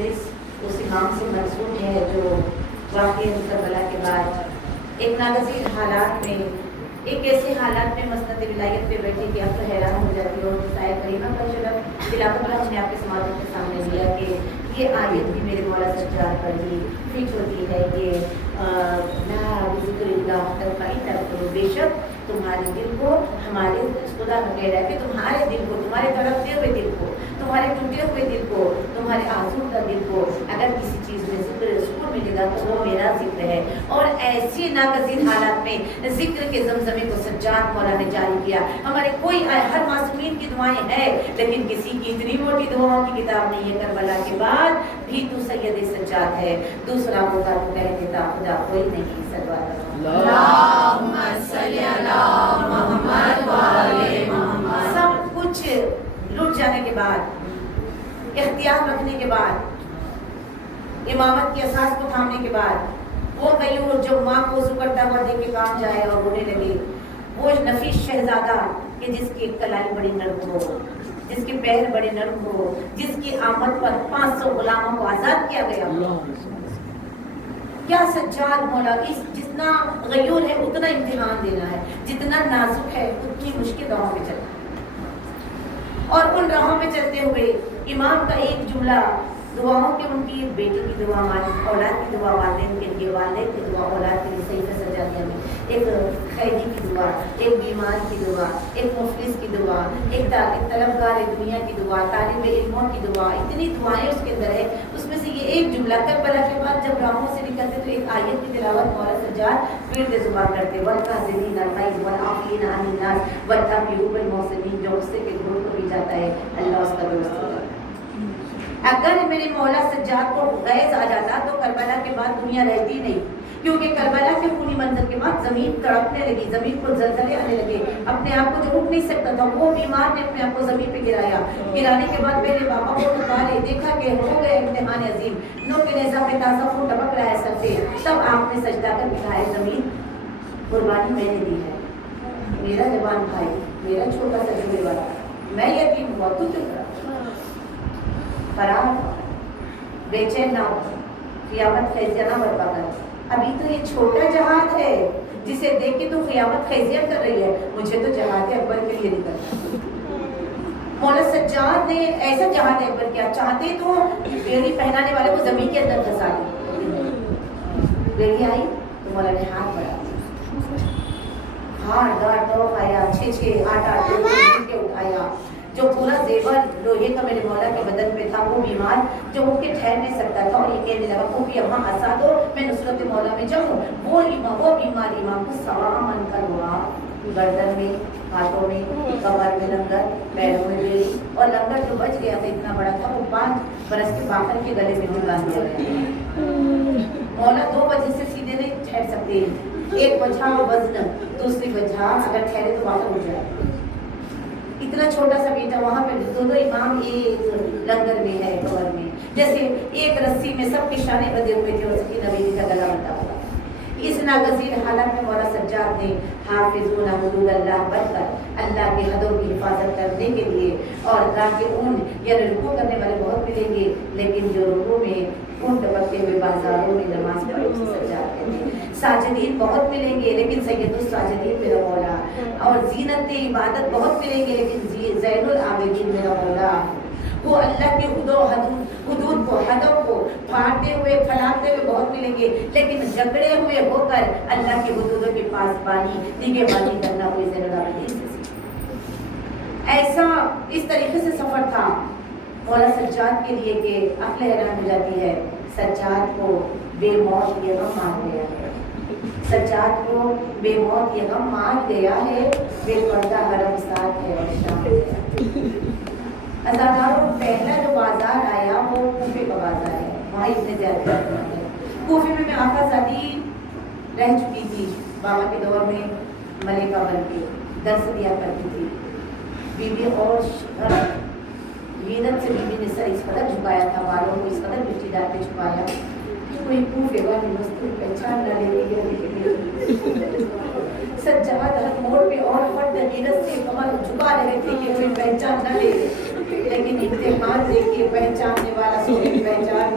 مجلس اس امام سے منسوب ہے جو واقعہ کربلا کے بعد ایک ناگزیر حالات میں، ایک ایسے حالات میں مسند ولایت پہ بیٹھے کہ آپ تو حیران ہو جاتی ہو. سایہ کریمہ کا شرف تلاوت میں ہم نے آپ کے سماعتوں کے سامنے دیا کہ یہ آیت بھی میرے مولا سجاد پر ہی فٹ ہوتی ہے کہ لا بذکر اللہ تطمئن القلوب، بے شک تمہارے دل کو ہمارے خدا کا کہہ رہا ہے کہ تمہارے دل کو، تمہارے تڑپتے ہوئے دل کو، تمہارے ٹوٹے ہوئے دل کو، تمہارے آسودہ دل کو اگر کسی چیز میں ذکر سکون ملے گا تو وہ میرا ذکر ہے. اور ایسی ناگزیر حالات میں ذکر کے زمزمے کو سجاد مولا نے جاری کیا. ہمارے کوئی ہر معصومین کی دعائیں ہیں لیکن کسی کی اتنی موٹی دعاؤں کی کتاب نہیں ہے. کربلا کے بعد بھی تو سید سجاد ہے، دوسرا ہوتا تو کہہ دیتا خدا کوئی نہیں. اللہم صلی علی محمد وآلِ محمد. سب کچھ لٹ جانے کے بعد، اختیار رکھنے کے بعد، امامت کی اساس کو تھامنے کے بعد، وہ غیور جو ماں کو سکڑتا ہوا دیکھ کے کام جائے اور رونے لگے، وہ نفیس شہزادہ کہ جس کی کلائی بڑی نرم ہو، جس کے پیر بڑے نرم ہو، جس کی آمد پر 500 غلاموں کو آزاد کیا گیا. کیا سجاد مولا اس جتنا غیور ہے اتنا امتحان دینا ہے، جتنا نازک ہے اتنی مشکل راہوں پہ چلنا ہے. اور ان راہوں پہ چلتے ہوئے امام کا ایک جملہ دعاؤں کے، ان کی بیٹی کی دعا، اولاد کی دعا والدین کے لیے، والدین کی دعا اولاد کے لیے، صحیفہ سجادیہ میں ایک قیدی کی دعا، ایک بیمار کی دعا، ایک مفلس کی دعا، ایک طلبگار دنیا کی دعا، طالب علموں کی دعا، اتنی دعائیں اس کے اندر ہے. اس میں سے یہ ایک جملہ کربلا کے بعد جب راہوں سے نکلتے تو ایک آیت کی تلاوت مولا سجاد پھر زبان کرتے، والکاظمین الغیظ والعافین عن الناس والعافین عن المحسنین. جو غصے کے گھوٹ کو پی جاتا ہے اللہ اس کا دوست ہوتا ہے. اگر میرے مولا سجاد کو غیظ آ جاتا تو کربلا کے بعد دنیا رہتی نہیں، کیونکہ کربلا کے پوری منظر کے بعد زمین تڑپنے لگی، زمین کو زلزلے آنے لگے. اپنے آپ کو جو اٹھ نہیں سکتا تھا وہ بیمار نے اپنے آپ کو زمین پہ گرایا. گرانے کے بعد میرے پاپا کو پکارے، دیکھا کہ ہو گئے امتحان عظیم، نو کے نیزہ پہ تازہ خون ٹپک رہا ہے سر سے. تب آپ نے سجدہ کر دکھایا زمین قربانی میں نے دی ہے. میرا جوان بھائی، میرا چھوٹا سا جوڑے والا، میں یتیم ہوا تو چپ رہا، فرار بے چین نہ ہو، قیامت خیزیاں نہ برپا کر. ابھی تو یہ چھوٹا جہاد ہے جسے دیکھ کے تو قیامت خیزیاں کر رہی ہے، مجھے تو جہاد اکبر کے لیے نکلنا. مولا سجاد نے ایسا جہاد اکبر کیا. چاہتے تو بیڑی پہنانے والے کو زمین کے اندر دھسا دیا. بیڑی آئی تو مولا نے ہاتھ بڑھا دیا، ہاتھ گاٹ تو آیا، 6 8 کے اٹھایا. جو پورا زیور لوہے کا میرے مولا کے بدن پہ تھا، وہ بیمار جو اٹھ کے ٹھہر نہیں سکتا تھا اور یہ کہنے لگا پھوپھی اماں ہنسا دو، میں نصرت مولا میں جاؤں. وہ بیمار امام کو 1.25 من کا لوہا گردن میں، ہاتھوں میں، کمر میں لنگر، پیروں میں بیڑی، اور لنگر جو بچ گیا تھا اتنا بڑا تھا وہ 5 برس کے باخر کے گلے میں جھگا دیا گیا. مولا 2 وجہ سے سیدھے نہیں ٹھہر سکتے، ایک وجہ وزن، دوسری وجہ اگر ٹھہرے تو باخر ہو جائے. اتنا چھوٹا سا بیٹا وہاں پہ دونوں امام ایک لنگر میں ہے، کور میں، جیسے ایک رسی میں سب کے شانے بندے ہوئے تھے اور سکینہ بیوی کا گلا بندھا ہوا. اس ناگزیر حالت میں مولا سجاد نے حافظون حدود اللہ بن کر اللہ کے حدوں کی حفاظت کرنے کے لیے، اور راکعون یعنی رکوع کرنے والے بہت ملیں گے لیکن جو رکوع میں خون ٹپکتے ہوئے بازاروں میں نماز پڑھے اسے سجاد کہتے ہیں. ساجدین بہت ملیں گے لیکن سید الساجدین میرا مولا، اور زینت عبادت بہت ملیں گے لیکن زین العابدین میرا مولا. وہ اللہ کے حدود کو، حدوں کو پھاڑتے ہوئے پھیلاتے ہوئے بہت ملیں گے لیکن جھگڑے ہوئے ہو کر اللہ کے حدودوں کے پاس بانی نگہبانی کرنا ہوئی زین العابدین سے سیکھا. ایسا اس طریقے سے سفر تھا مولا سجاد کے لیے کہ عقل حیران ہو جاتی ہے. سجاد کو بے موت یہ غم مار گیا ہے، سجاد کو بے موت یہ غم مار گیا ہے، بے پردہ حرم ساتھ ہے اور شام ہے. ازاداروں پہلا جو بازار آیا وہ کوفے کا بازار ہے، وہاں اتنے زیادہ ہے. کوفے میں آقا زادی رہ چکی تھی بابا کے دور میں، ملکہ بن کے درس دیا کرتی تھی. بی بی اور وینت سے بی بی نے سر اس قدر جھکایا تھا، بالوں کو اس قدر مٹی ڈال کے چھپایا کہ کوئی کوفے والی مستور پہچان نہ لے گی. سجاد ہر موڑ پہ اور فرد غیرت سے کمر جھکا رہے تھے کہ کوئی پہچان نہ لے، لیکن امتحان دیکھ کے پہچاننے والا سوئی پہچان